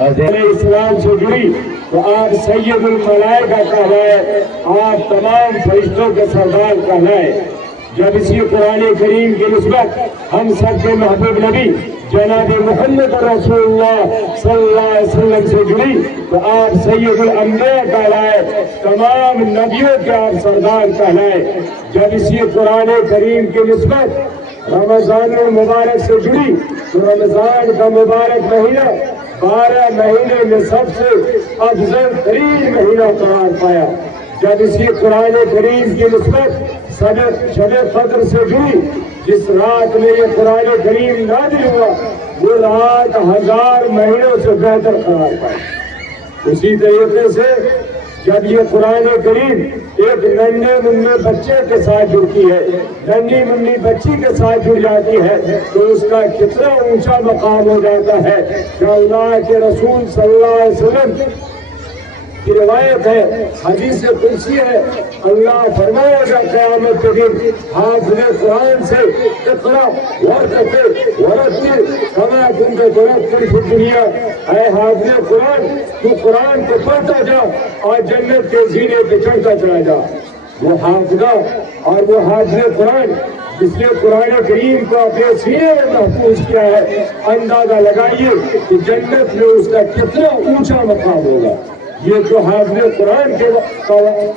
علیہ السلام سے جڑی تو آپ سید الملائکہ کہلائے، آپ تمام فرشتوں کے سردار کہلائے۔ جب اسی قرآن کریم کی نسبت ہم سب کے محبوب نبی جناب محمد رسول اللہ صلی اللہ علیہ وسلم سے جڑی تو آپ سید الانبیاء کہلائے، تمام نبیوں کے آپ سردار کہلائے۔ جب اسی قرآن کریم کی نسبت رمضان المبارک سے جڑی تو رمضان کا مبارک مہینہ 12 مہینے میں سب سے افضل ترین مہینہ قرار پایا۔ جب اسی قرآن کریم کی نسبت شب قدر سے جڑی، جس رات میں یہ قرآن کریم نازل ہوا وہ رات 1000 مہینوں سے بہتر قرار پائی۔ اسی طریقے سے جب یہ قرآن کریم ایک ننھے منھے بچے کے ساتھ جڑتی ہے، ننھی منھی بچی کے ساتھ جڑ جاتی ہے تو اس کا کتنا اونچا مقام ہو جاتا ہے۔ کہ اللہ کے رسول صلی اللہ علیہ وسلم کی روایت ہے، حدیث قدسی ہے، اللہ فرمائے گا قیامت کے دن حافظ قرآن سے اقرا وارتقی ورتل کما کنت ترتل فی الدنیا، اے حافظ قرآن تو قرآن کو پڑھتا جا اور جنت کے زینے پہ چڑھتا چلا جا۔ وہ حافظہ اور وہ حافظ قرآن جس نے قرآن کریم کو اپنے سینے میں محفوظ کیا ہے، اندازہ لگائیے کہ جنت میں اس کا کتنا اونچا مقام ہوگا۔ یہ تو حافظ قرآن کے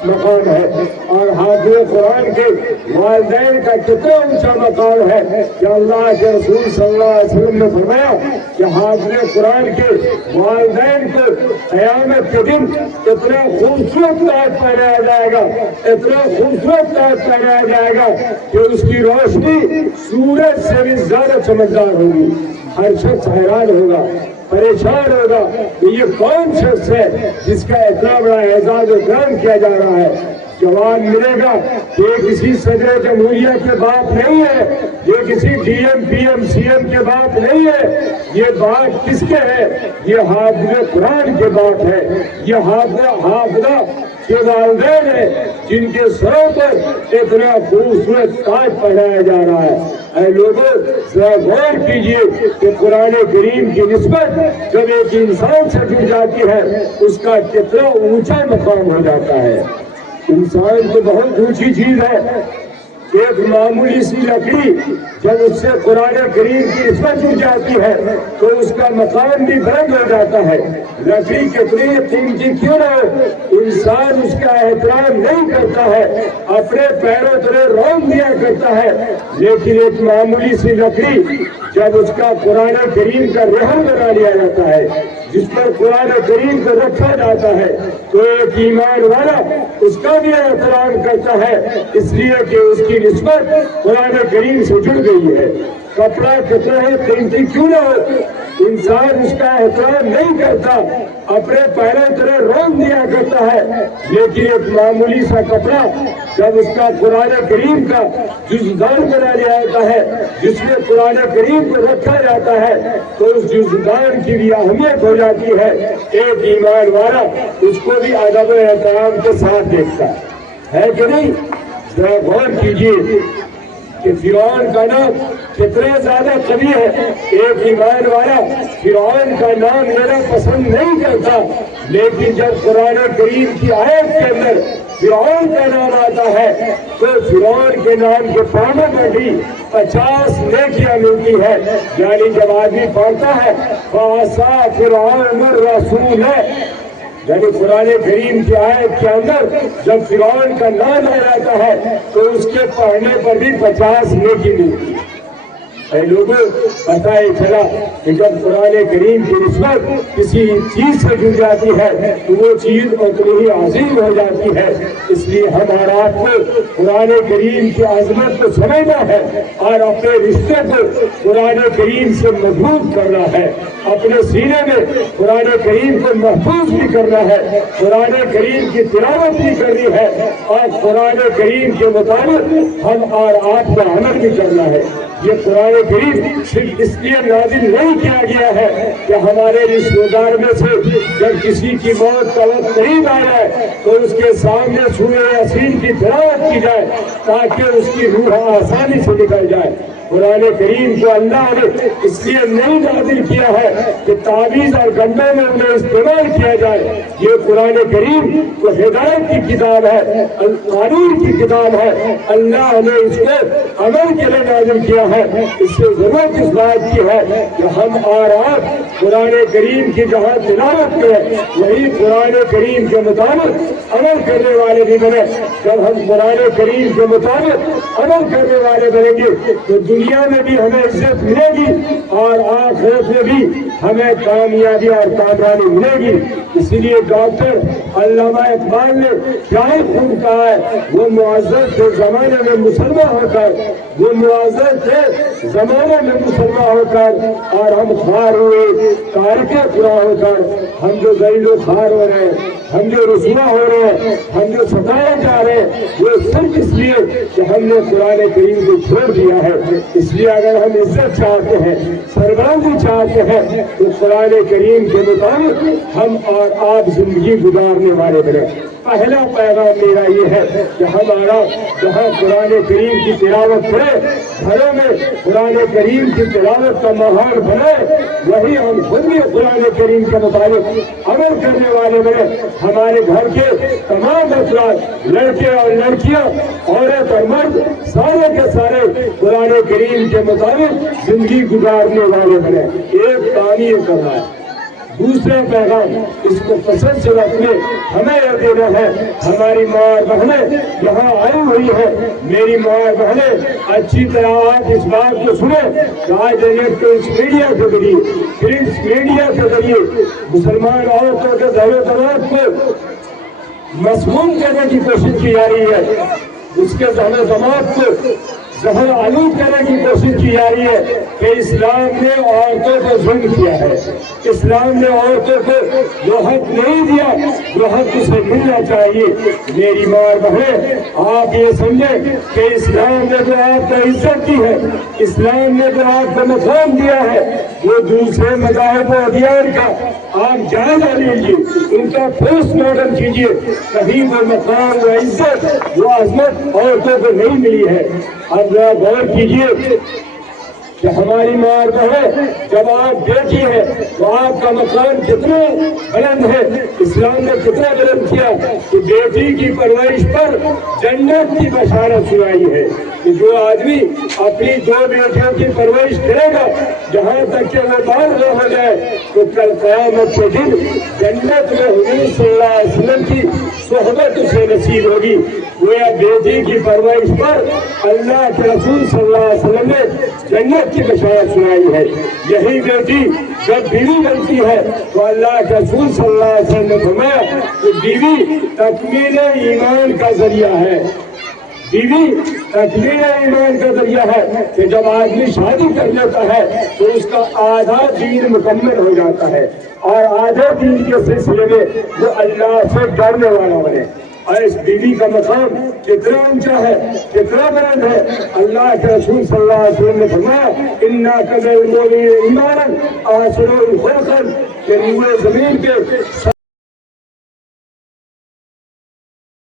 مقام ہے، اور حافظ قرآن کے والدین کا کتنا اونچا مقام ہے کہ اللہ کے رسول صلی اللہ علیہ وسلم نے فرمایا کہ حافظ قرآن کے والدین کو قیامت کے دن اتنا خوبصورت تاج پہنایا جائے گا، اتنا خوبصورت تاج پہنایا جائے گا کہ اس کی روشنی سورج سے بھی زیادہ چمکدار ہوگی۔ ہر شخص حیران ہوگا، پریشان ہوگا کہ یہ کون شخص ہے جس کا اتنا بڑا اعزاز و اکرام کیا جا رہا ہے۔ جواب ملے گا کہ یہ کسی صدر جمہوریہ کے باپ نہیں ہے، یہ کسی D M P M C M کے باپ نہیں ہے، یہ باپ کس کے ہے؟ یہ حافظ قرآن کے باپ ہے، یہ حافظہ کے والدین ہیں جن کے سروں پر اتنا خوبصورت تاج پہنایا جا رہا ہے۔ اے لوگوں ذرا غور کیجئے کہ قرآن کریم کی نسبت جب ایک انسان سے جڑ جاتی ہے اس کا کتنا اونچا مقام ہو جاتا ہے۔ انسان تو بہت اونچی چیز ہے، ایک معمولی سی لکڑی جب اس سے قرآن کریم کی نسبت جڑ جاتی ہے تو اس کا مقام بھی بلند ہو جاتا ہے۔ لکڑی کتنی قیمتی کیوں نہ ہو، انسان اس کا احترام نہیں کرتا ہے، اپنے پیروں تلے رون دیا کرتا ہے، لیکن ایک معمولی سی لکڑی جب اس کا قرآن کریم کا رہن بنا لیا جاتا ہے، جس پر قرآن کریم کو رکھا جاتا ہے تو ایک ایمان والا اس کا بھی احترام کرتا ہے، اس لیے کہ اس کی نسبت قرآن کریم سے جڑ گئی ہے۔ کپڑا کتنا ہی قیمتی کیوں نہ ہو، انسان اس کا احترام نہیں کرتا، اپنے پیروں تلے رون دیا کرتا ہے، لیکن ایک معمولی سا کپڑا جب اس کا قرآن کریم کا جزدان بنا لیا جاتا ہے، جس میں قرآن کریم کو رکھا جاتا ہے تو اس جزدان کی بھی اہمیت ہو جاتی ہے۔ ایک ایمان والا اس کو بھی ادب و احترام کے ساتھ دیکھتا ہے کہ نہیں؟ ذرا غور کیجیے کہ فرعون کا نام کتنا زیادہ قوی ہے۔ ایک ایمان والا فرعون کا نام لینا پسند نہیں کرتا، لیکن جب قرآن کریم کی آیت کے اندر فرعون کا نام آتا ہے تو فرعون کے نام کے پڑھنے پر بھی 50 نیکیاں ملتی ہے۔ یعنی جب آدمی پڑھتا ہے فَعَصَىٰ فِرْعَوْنُ الرَّسُولَ، یعنی قرآن کریم کی آیت کے اندر جب فرعون کا نام آ جاتا ہے تو اس کے پڑھنے پر بھی 50 نیکی ملتی ہے۔ اے لوگوں پتہ ہی چلا کہ جب قرآن کریم کی نسبت کسی چیز سے جڑ جاتی ہے تو وہ چیز اتنی ہی عظیم ہو جاتی ہے۔ اس لیے ہمارا آپ کو قرآن کریم کی عظمت کو سمجھنا ہے اور اپنے رشتے کو قرآن کریم سے مضبوط کرنا ہے، اپنے سینے میں قرآن کریم کو محفوظ بھی کرنا ہے، قرآن کریم کی تلاوت بھی کرنی ہے اور قرآن کریم کے مطابق ہم اور آپ کا عمل بھی کرنا ہے۔ یہ قرآن کریم صرف اس لیے نازل نہیں کیا گیا ہے کہ ہمارے رشتہ دار میں سے جب کسی کی موت کا وقت قریب آ جائے تو اس کے سامنے سورہ یاسین کی تلاوت کی جائے تاکہ اس کی روح آسانی سے نکل جائے۔ قرآن کریم کو اللہ نے اس لیے نہیں نازل کیا ہے کہ تعویذ اور گنڈوں میں انہیں استعمال کیا جائے. یہ قرآن کریم تو ہدایت کی کتاب ہے, قانون کی کتاب ہے. اللہ نے اس کو عمل کے لیے نازل کیا ہے. اس سے ضرورت اس بات کی ہے کہ ہم اور آپ قرآن کریم کی جہاں تلاوت کریں وہی قرآن کریم کے مطابق عمل کرنے والے بھی بنے. جب ہم قرآن کریم کے مطابق عمل کرنے والے بنیں گے تو دنیا میں بھی ہمیں عزت ملے گی اور آخرت میں بھی ہمیں کامیابی اور کامیابی ملے گی. اسی لیے ڈاکٹر علامہ اقبال نے کیا خوب کہا ہے, وہ معزز تھے زمانے میں مسلمان ہو کر, وہ معزز تھے زمانے میں مسلمان ہو کر, اور ہم خوار ہوئے تارک خدا ہو کر. ہم جو ذلیل و خوار ہو رہے ہیں, ہم جو رسوا ہو رہے ہیں, ہم جو ستائے جا رہے ہیں, وہ صرف اس لیے کہ ہم نے قرآن کریم کو چھوڑ دیا ہے. اس لیے اگر ہم عزت چاہتے ہیں, سربلندی چاہتے ہیں, تو قرآن کریم کے مطابق ہم اور آپ زندگی گزارنے والے بنے. پہلا پیغام میرا یہ ہے کہ ہمارا جہاں قرآن کریم کی تلاوت کرے, گھروں میں قرآن کریم کی تلاوت کا ماحول بنے, وہی ہم خود بھی قرآن کریم کے مطابق عمل کرنے والے بنے. ہمارے گھر کے تمام افراد, لڑکے اور لڑکیاں, عورت اور مرد, سارے کے سارے قرآن کریم کے مطابق زندگی گزارنے والے بنے. ایک تعمیر کرنا ہے. دوسرا پیغام اس کو پسند سے رکھنے ہمیں یہ دینا ہے, ہماری ماں اور بہنیں یہاں آئی ہوئی ہے. میری ماں اور بہنیں اچھی طرح آپ اس بات کو سنیں کہ آج الیکٹرانکس میڈیا کے ذریعے, پرنٹ میڈیا کے ذریعے مسلمان عورتوں کے دور و دراز کو مسموم کرنے کی کوشش کی جا رہی ہے. اس کے ذہن و دماغ کو زہر آلود کرنے کی کوشش کی جا رہی ہے کہ اسلام نے عورتوں کو ظلم کیا ہے, اسلام نے عورتوں کو جو حق نہیں دیا جو حق اسے ملنا چاہیے. میری ماں اور بہن, آپ یہ سمجھیں کہ اسلام نے جو آپ کو عزت دی ہے, اسلام نے جو آپ کو مقام دیا ہے, وہ دوسرے مذاہب و ادیان کا آپ جائزہ لیجیے, ان کا پوسٹ مارٹم کیجیے. کہیں وہ مقام, وہ عزت, وہ عظمت عورتوں کو نہیں ملی ہے. اب غور کیجیے کہ ہماری ماں اور بہن, جب آپ بیٹی ہے تو آپ کا مقام کتنا بلند ہے. اسلام نے کتنا بلند کیا کہ بیٹی کی پرورش پر جنت کی بشارت سنائی ہے کہ جو آدمی اپنی دو بیٹیوں کی پرورش کرے گا جہاں تک کہ وہ بالغ ہو جائے تو کل قیامت کے دن جنت میں حضور صلی اللہ علیہ وسلم کی صحبت اسے نصیب ہوگی. گویا بیٹی کی پرورش پر اللہ کے رسول صلی اللہ علیہ وسلم نے جنت کی بشارت سنائی ہے. یہی بیٹی جب بیوی بنتی ہے تو اللہ کے رسول صلی اللہ علیہ وسلم نے فرمایا کہ بیوی تکمیل ایمان کا ذریعہ ہے. بیوی تکمیل ایمان کا ذریعہ ہے کہ جب آدمی شادی کر لیتا ہے تو اس کا آدھا دین مکمل ہو جاتا ہے, اور آدھے دین کے سلسلے میں وہ اللہ سے ڈرنے والا بنے. اور اس بیوی کا مقام کتنا اونچا ہے, کتنا بلند ہے. اللہ کے رسول صلی اللہ علیہ وسلم نے فرمایا اِنَّا كَمِنَ الْمُؤْمِنِينَ إِيمَانًا أَحْسَنُهُمْ خُلُقًا, کہ روئے زمین کے